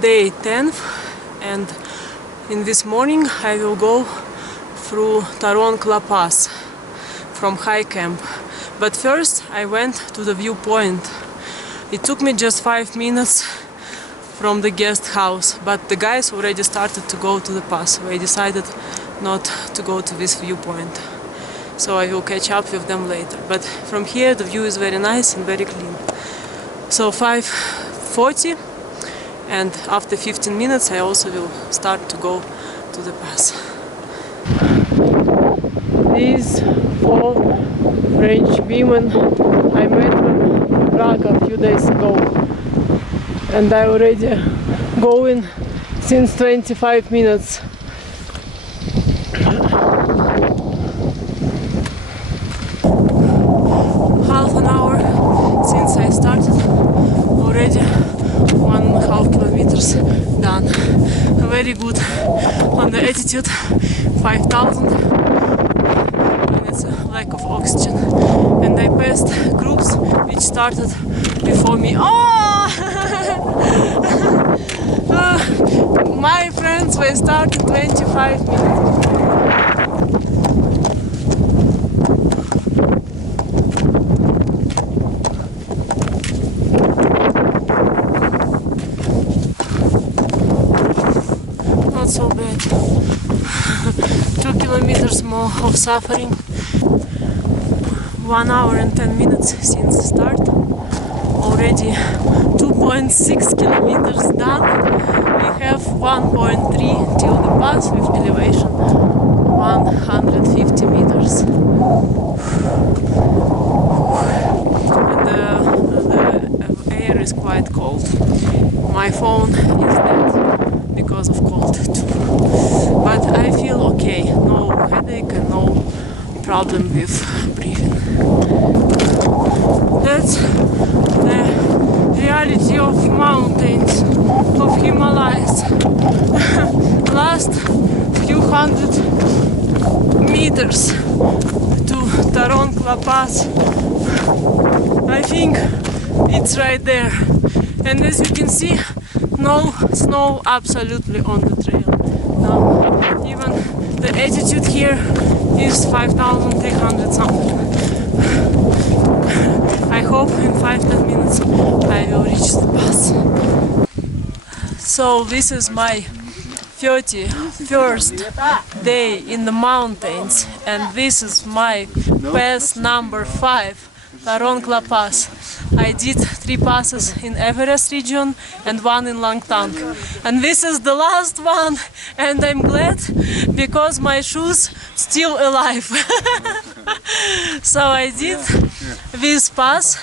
day 10th, and in this morning I will go through Thorong La Pass from high camp. But first I went to the viewpoint. It took me just 5 minutes from the guest house, but the guys already started to go to the pass, so I decided not to go to this viewpoint. So I will catch up with them later. But from here the view is very nice and very clean. So 5:40, and after 15 minutes I also will start to go to the pass. These 4 French women, I met them in Prague a few days ago, and I already going since 25 minutes. Half an hour since I started, already 1.5 kilometers done. Very good. On the altitude 5,000, when it's a lack of oxygen. And I passed groups which started before me. Oh! My friends were starting 25 minutes. Not so bad. 2 kilometers more of suffering. 1 hour and 10 minutes since start. Already 2.6 kilometers done. We have 1.3 till the pass with elevation 150 meters. And the air is quite cold. My phone is dead because of cold too. But I feel okay. No headache and no problem with breathing. That's the reality of mountains, of Himalayas. Last few hundred meters to Thorong La Pass. I think it's right there. And as you can see, no snow absolutely on the trail. Now, even the altitude here is 5,300 something. I hope in 5-10 minutes I will reach the pass. So this is my 31st day in the mountains, and this is my pass number 5, Thorong La Pass. I did 3 passes in Everest region and 1 in Langtang. And this is the last one, and I'm glad because my shoes still alive. So I did this pass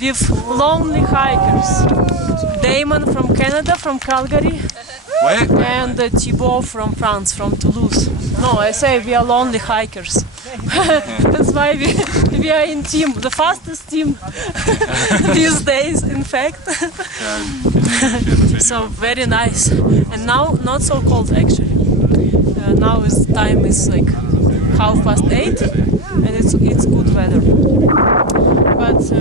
with lonely hikers. Damon from Canada, from Calgary, and Thibaut from France, from Toulouse. No, I say we are lonely hikers. That's why we are in team, the fastest team these days, in fact. So very nice. And now not so cold actually. Now time is like 8:30, and it's good weather. But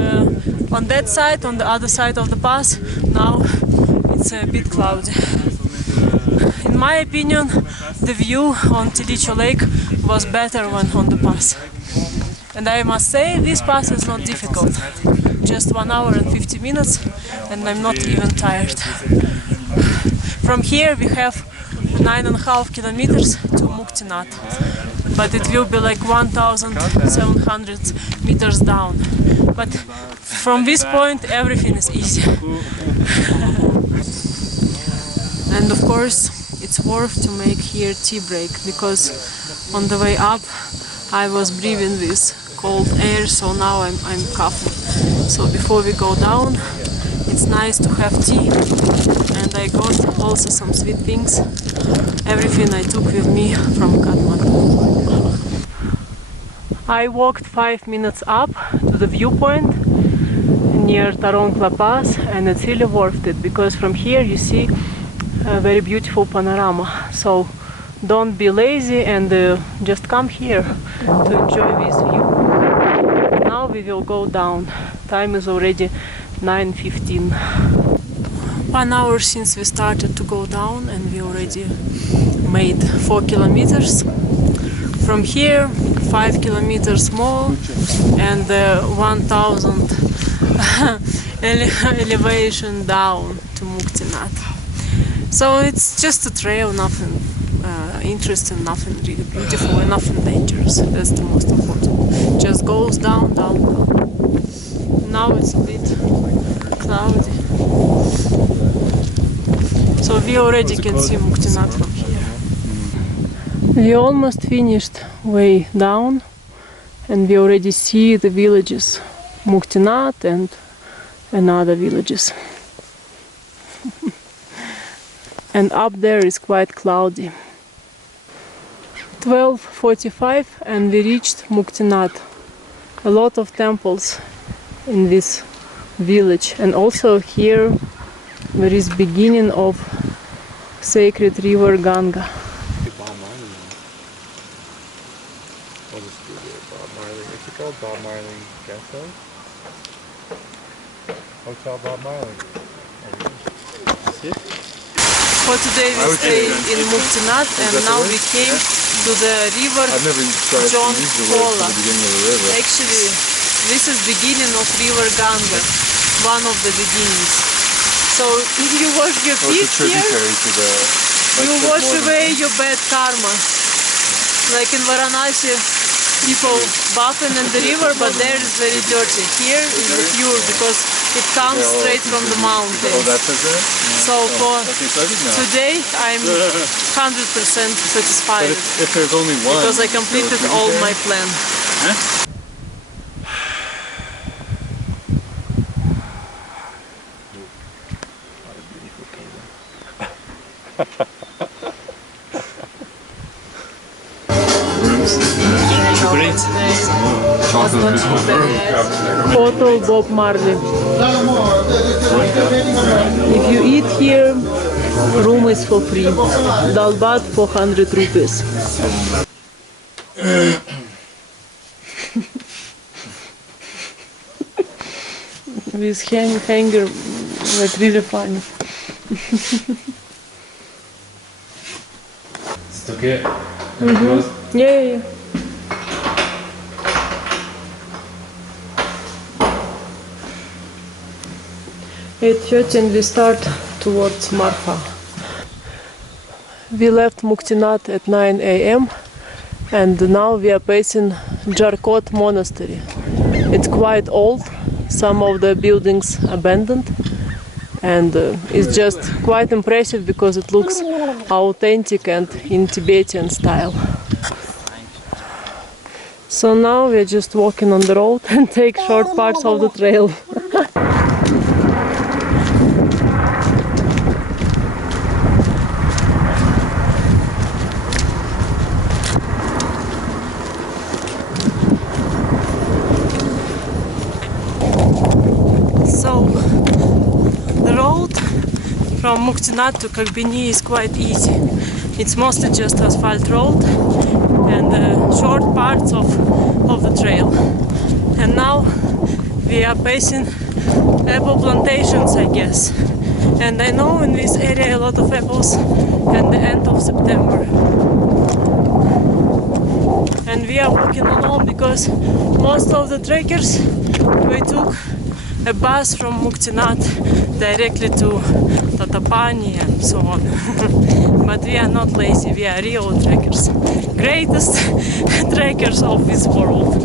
on that side, on the other side of the pass, now it's a bit cloudy. In my opinion, the view on Tilicho Lake was better when on the pass. And I must say, this pass is not difficult. Just 1 hour and 50 minutes, and I'm not even tired. From here we have 9.5 kilometers to Muktinath, but it will be like 1,700 meters down. But from this point everything is easy. And of course it's worth to make here tea break, because on the way up I was breathing this cold air, so now I'm coughing. So before we go down, it's nice to have tea, and I got also some sweet things. Everything I took with me from Kathmandu. I walked 5 minutes up to the viewpoint near Thorong La Pass, and it's really worth it, because from here you see a very beautiful panorama. So don't be lazy and just come here to enjoy this view. Now we will go down. Time is already 9:15. 1 hour since we started to go down, and we already made 4 kilometers. From here, 5 kilometers more, and 1000 elevation down to Muktinath. So it's just a trail, nothing interesting, nothing really beautiful, and nothing dangerous. That's the most important. Just goes down, down, down. Now it's a bit cloudy, so we already can see Muktinath from here. We almost finished way down, and we already see the villages, Muktinath and other villages. And up there is quite cloudy. 12:45 and we reached Muktinath. A lot of temples in this village, and also here there is beginning of sacred river Ganga. Bob Marley guest house? Hotel Bob Marley. For today we stay in Muktinath, and now we came to the river John Kola. Actually, this is beginning of river Ganga, one of the beginnings. So if you wash your feet here, you wash away your bad karma. Like in Varanasi, people bathing in the river, but there is very dirty. Here is pure because it comes straight from the mountain. Oh, that's okay? So for today, I'm 100% satisfied. But if there's only one, because I completed all my plan. Huh? Hotel Bob Marley. If you eat here, room is for free. Dalbat 400 rupees. This hanger, like really funny. It's okay. Yeah. At 13 we start towards Marfa. We left Muktinath at 9 a.m. and now we are passing Jarkot monastery. It's quite old, some of the buildings abandoned, and it's just quite impressive because it looks authentic and in Tibetan style. So now we're just walking on the road and take short parts of the trail. So the road from Muktinath to Ghorepani is quite easy. It's mostly just asphalt road and short parts of the trail. And now we are passing apple plantations, I guess. And I know in this area a lot of apples at the end of September. And we are walking alone because most of the trekkers, we took a bus from Muktinath directly to Tatopani and so on. But we are not lazy, we are real trekkers. Greatest trekkers of this world.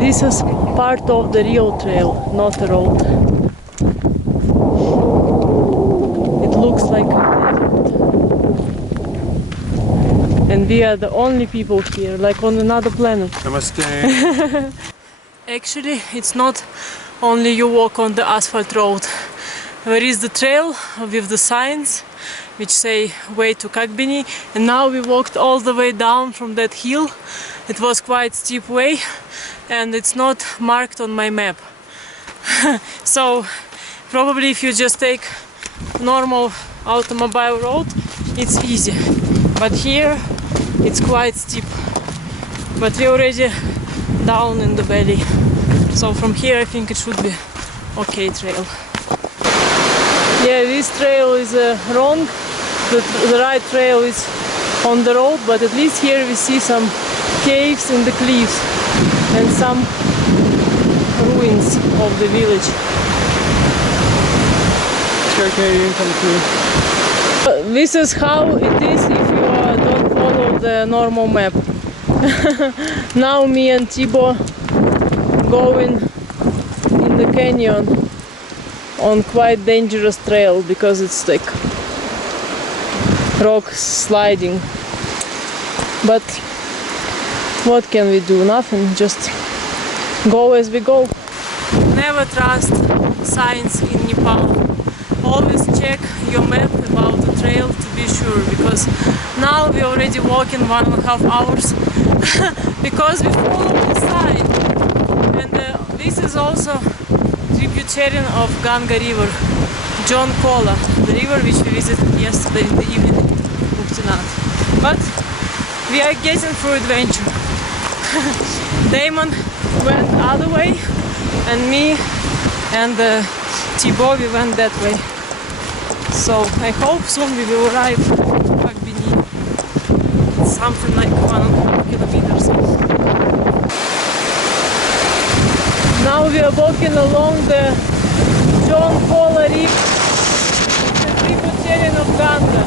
This is part of the real trail, not a road. It looks like a desert. And we are the only people here, like on another planet. Namaste. Actually, it's not only you walk on the asphalt road. There is the trail with the signs which say way to Ghorepani, and now we walked all the way down from that hill. It was quite steep way and it's not marked on my map. So probably if you just take normal automobile road, it's easy. But here it's quite steep. But we already down in the valley. So from here I think it should be okay trail. Yeah, this trail is wrong. The right trail is on the road, but at least here we see some caves in the cliffs and some ruins of the village. Canadian come through. This is how it is if you don't follow the normal map. Now me and Thibaut going in the canyon on quite dangerous trail because it's like rock sliding. But what can we do? Nothing, just go as we go. Never trust signs in Nepal. Always check your map about the trail to be sure, because now we already walking 1.5 hours because we follow the sign. And this is also tributary of Ganga river, John Kola, the river which we visited yesterday in the evening in Muktinath. But we are getting through adventure. Damon went other way and me and Thibaut, we went that way. So I hope soon we will arrive at Ghorepani. It's something like 1.5 kilometers. Now we are walking along the John Kola River, the tributary of Ganga.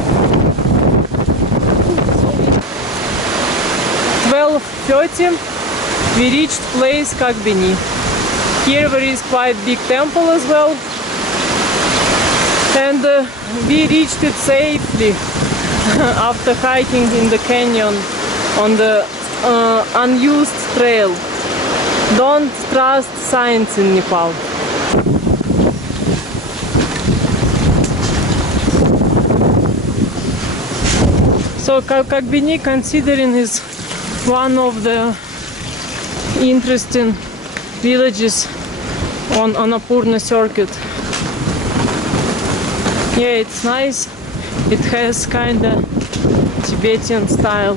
12:30 we reached place Ghorepani. Here there is quite big temple as well, and we reached it safely after hiking in the canyon on the unused trail. Don't trust signs in Nepal. So Ghorepani, considering, is one of the interesting villages on Annapurna circuit. Yeah, it's nice. It has kinda Tibetan style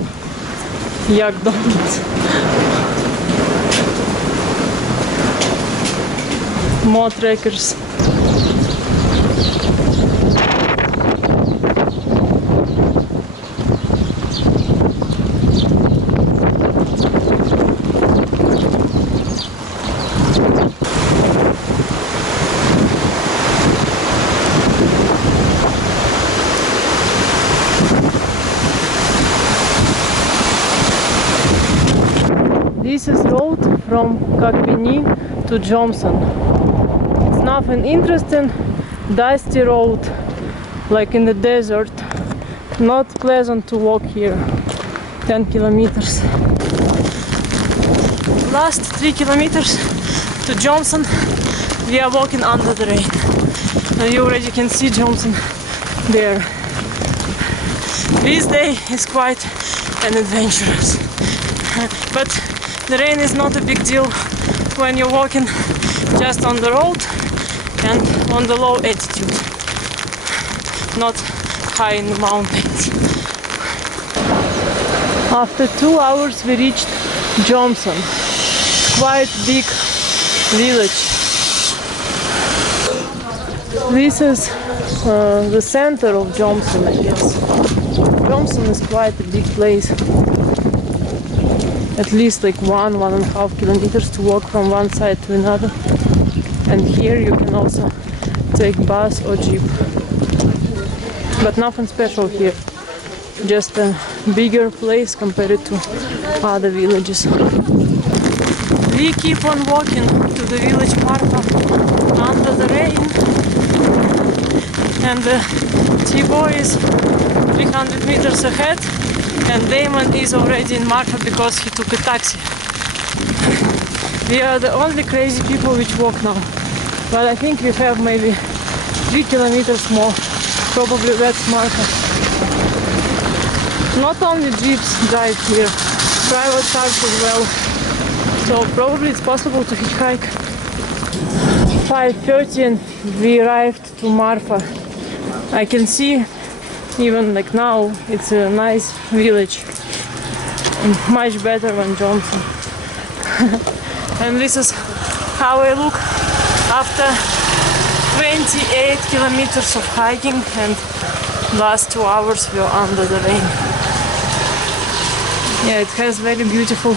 yak donuts. More trekkers. This is road from Ghorepani to Johnson. It's nothing interesting, dusty road, like in the desert. Not pleasant to walk here. 10 kilometers. Last 3 kilometers to Johnson, we are walking under the rain. And you already can see Johnson there. This day is quite an adventurous. But the rain is not a big deal when you're walking just on the road and on the low altitude, not high in the mountains. After 2 hours we reached Johnson, quite big village. This is the center of Johnson, I guess. Johnson is quite a big place. At least like 1.5 kilometers to walk from one side to another. And here you can also take bus or jeep. But nothing special here. Just a bigger place compared to other villages. We keep on walking to the village Marfa under the rain. And Thibaut is 300 meters ahead. And Damon is already in Marfa because he took a taxi. We are the only crazy people which walk now. But I think we have maybe 3 kilometers more. Probably that's Marfa. Not only jeeps drive here, private cars as well. So probably it's possible to hitchhike. 5:30 and we arrived to Marfa. I can see even like now it's a nice village, much better than Johnson. And this is how I look after 28 kilometers of hiking, and last 2 hours we were under the rain. Yeah, it has very beautiful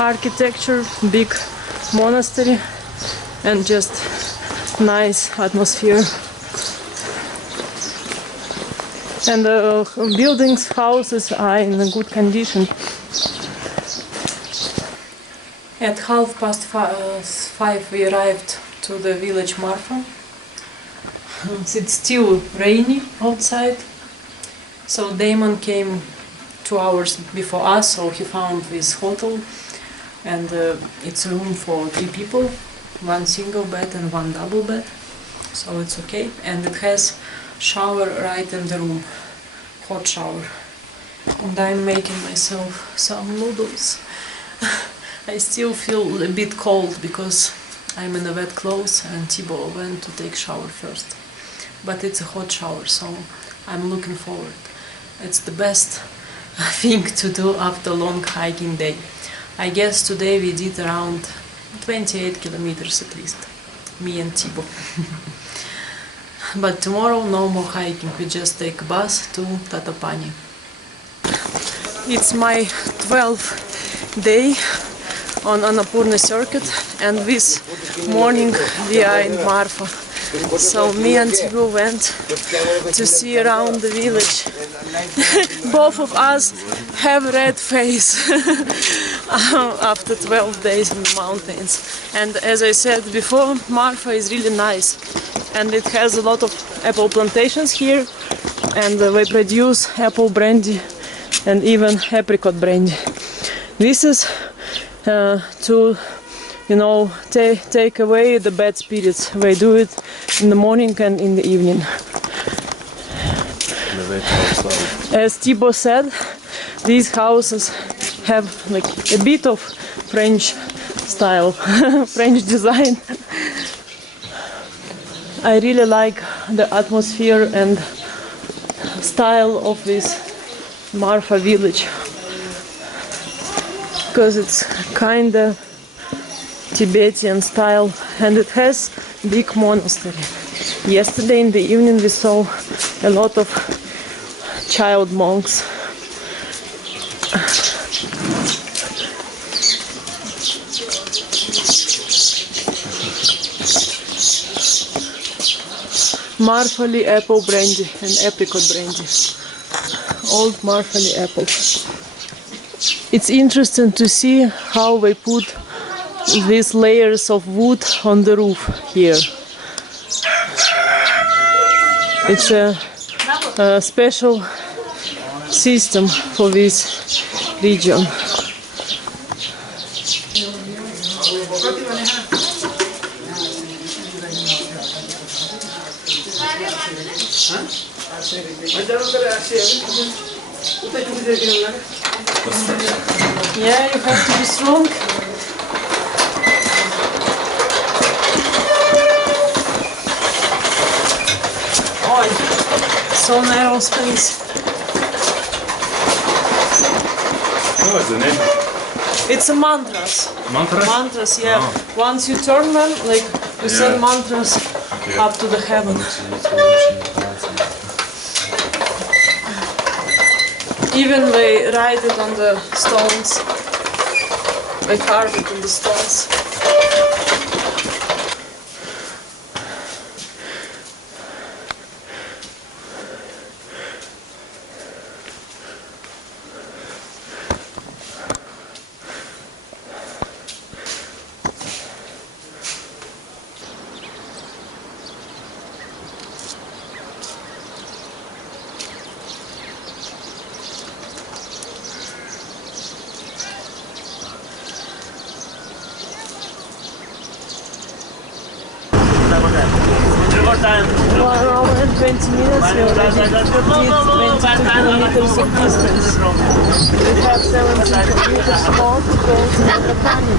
architecture, big monastery, and just nice atmosphere. And the buildings, houses are in a good condition. At 5:30 we arrived to the village Marfa. It's still rainy outside, so Damon came 2 hours before us, so he found this hotel, and it's a room for 3 people, 1 single bed and 1 double bed, so it's okay, and it has shower right in the room, hot shower. And I'm making myself some noodles. I still feel a bit cold because I'm in a wet clothes, and Thibaut went to take shower first. But it's a hot shower, so I'm looking forward. It's the best thing to do after a long hiking day. I guess today we did around 28 kilometers at least, me and Thibaut. But tomorrow no more hiking, we just take a bus to Tatopani. It's my 12th day on Annapurna circuit, and this morning we are in Marfa. So me and Thibaut went to see around the village. Both of us have red face after 12 days in the mountains. And as I said before, Marfa is really nice, and it has a lot of apple plantations here, and they produce apple brandy and even apricot brandy. This is to, you know, take away the bad spirits. They do it in the morning and in the evening. As Thibaut said, these houses have like a bit of French style, French design. I really like the atmosphere and style of this Marfa village, because it's kind of Tibetan style, and it has big monastery. Yesterday in the evening we saw a lot of child monks. Marfali apple brandy and apricot brandy. Old Marfali apples. It's interesting to see how they put these layers of wood on the roof here. It's a special system for this region. Yeah, you have to be strong. Oh, so narrow space. What's the name? It's a mantras. Mantras? Mantras, yeah. Oh. Once you turn them, like you send mantras up to the heaven. Even they write it on the stones. They carve it in the stones. Time. 1 hour and 20 minutes, we already did 22 kilometers of distance. We have 17 kilometers more to go to Ghorepani.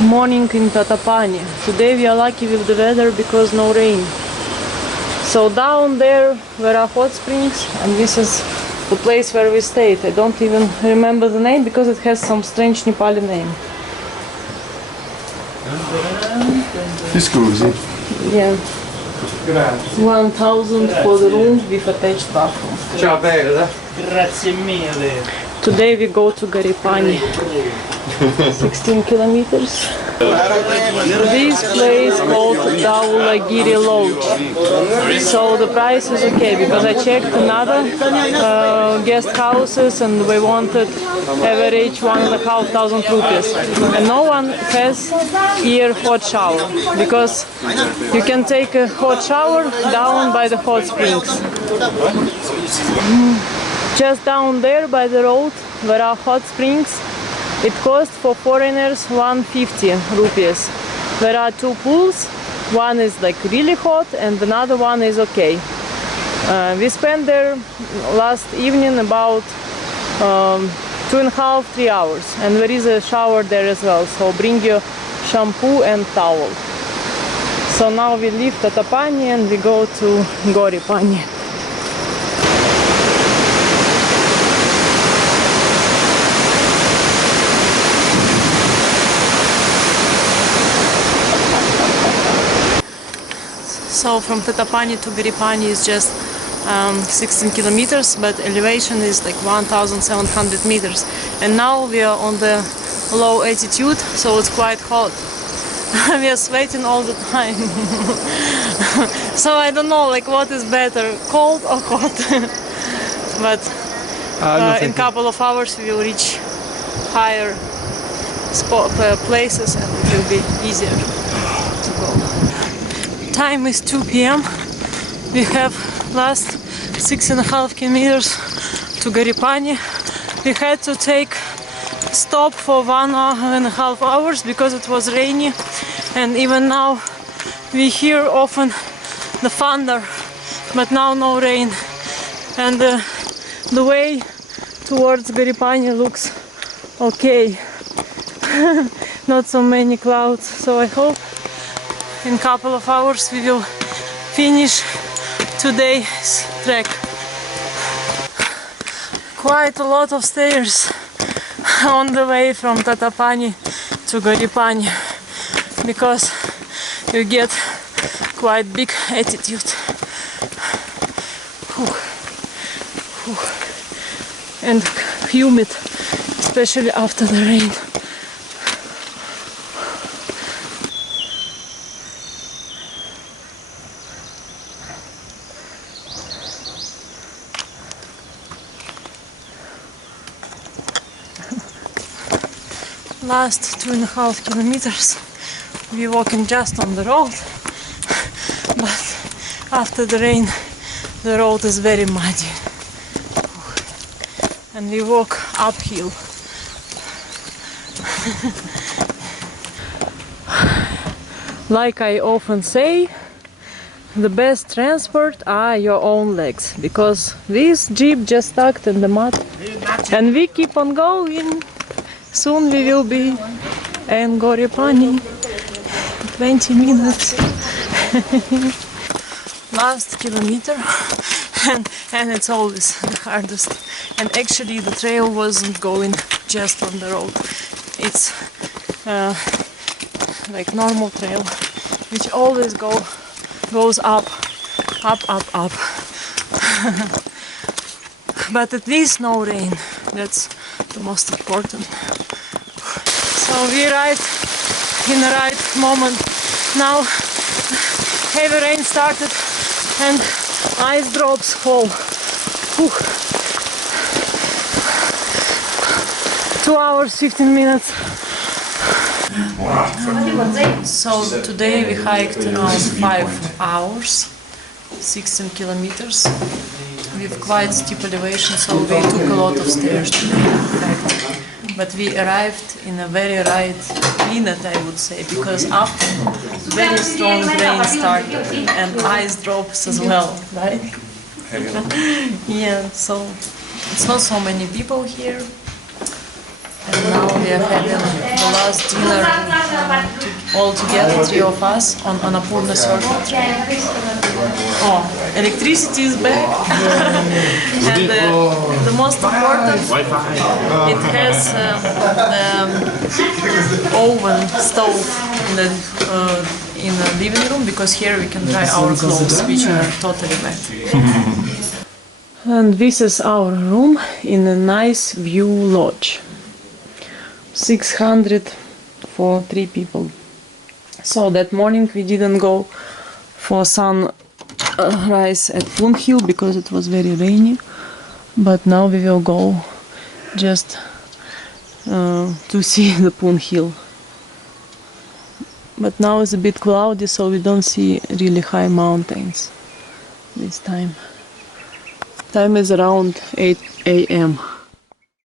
Morning in Tatopani. Today we are lucky with the weather because no rain. So down there are hot springs, and this is the place where we stayed. I don't even remember the name because it has some strange Nepali name. Scusi. Yeah. 1,000 for the room with attached bathroom. Ciao bella. Grazie mille. Today we go to Ghorepani. 16 kilometers. This place called Dhaulagiri Lodge. So the price is okay because I checked another guest houses and we wanted average 1,500 rupees. And no one has here hot shower because you can take a hot shower down by the hot springs. Just down there by the road where are hot springs. It costs for foreigners 150 rupees. There are two pools. One is like really hot and another one is okay. We spent there last evening about 2.5 to 3 hours, and there is a shower there as well. So bring your shampoo and towel. So now we leave Tatopani and we go to Ghorepani. So from Tatopani to Ghorepani is just 16 kilometers, but elevation is like 1,700 meters. And now we are on the low altitude, so it's quite hot. We are sweating all the time. So I don't know, like what is better, cold or hot. But in a couple of hours we will reach higher places and it will be easier to go. Time is 2 p.m. We have last 6.5 kilometers to Ghorepani. We had to take stop for 1.5 hours because it was rainy, and even now we hear often the thunder, but now no rain. And the way towards Ghorepani looks okay. Not so many clouds, so I hope in a couple of hours we will finish today's trek. Quite a lot of stairs on the way from Tatopani to Ghorepani because you get quite big altitude. And humid, especially after the rain. Last 2.5 kilometers we walking just on the road, but after the rain the road is very muddy and we walk uphill. Like I often say, the best transport are your own legs, because this jeep just stuck in the mud and we keep on going. Soon we will be in Ghorepani, 20 minutes. Last kilometer, and it's always the hardest. And actually the trail wasn't going just on the road. It's like normal trail, which always goes up. But at least no rain. That's the most important. So we arrived in the right moment. Now heavy rain started and ice drops fall. Whew. 2 hours 15 minutes. So today we hiked around 5 hours, 16 kilometers, with quite steep elevation, so we took a lot of stairs today, in fact. But we arrived in a very right minute, I would say, because after very strong rain started and ice drops as well, right? Yeah, so it's not so many people here. And now we are having the last dinner all together, 3 of us, on Annapurna circle. Oh, electricity is back. And the most important, it has oven stove in the living room, because here we can dry our clothes, which are totally wet. And this is our room in a nice view lodge. 600 for 3 people. So that morning we didn't go for sunrise at Poon Hill because it was very rainy, but now we will go just to see the Poon Hill. But now it's a bit cloudy, so we don't see really high mountains this time. Time is around 8 a.m.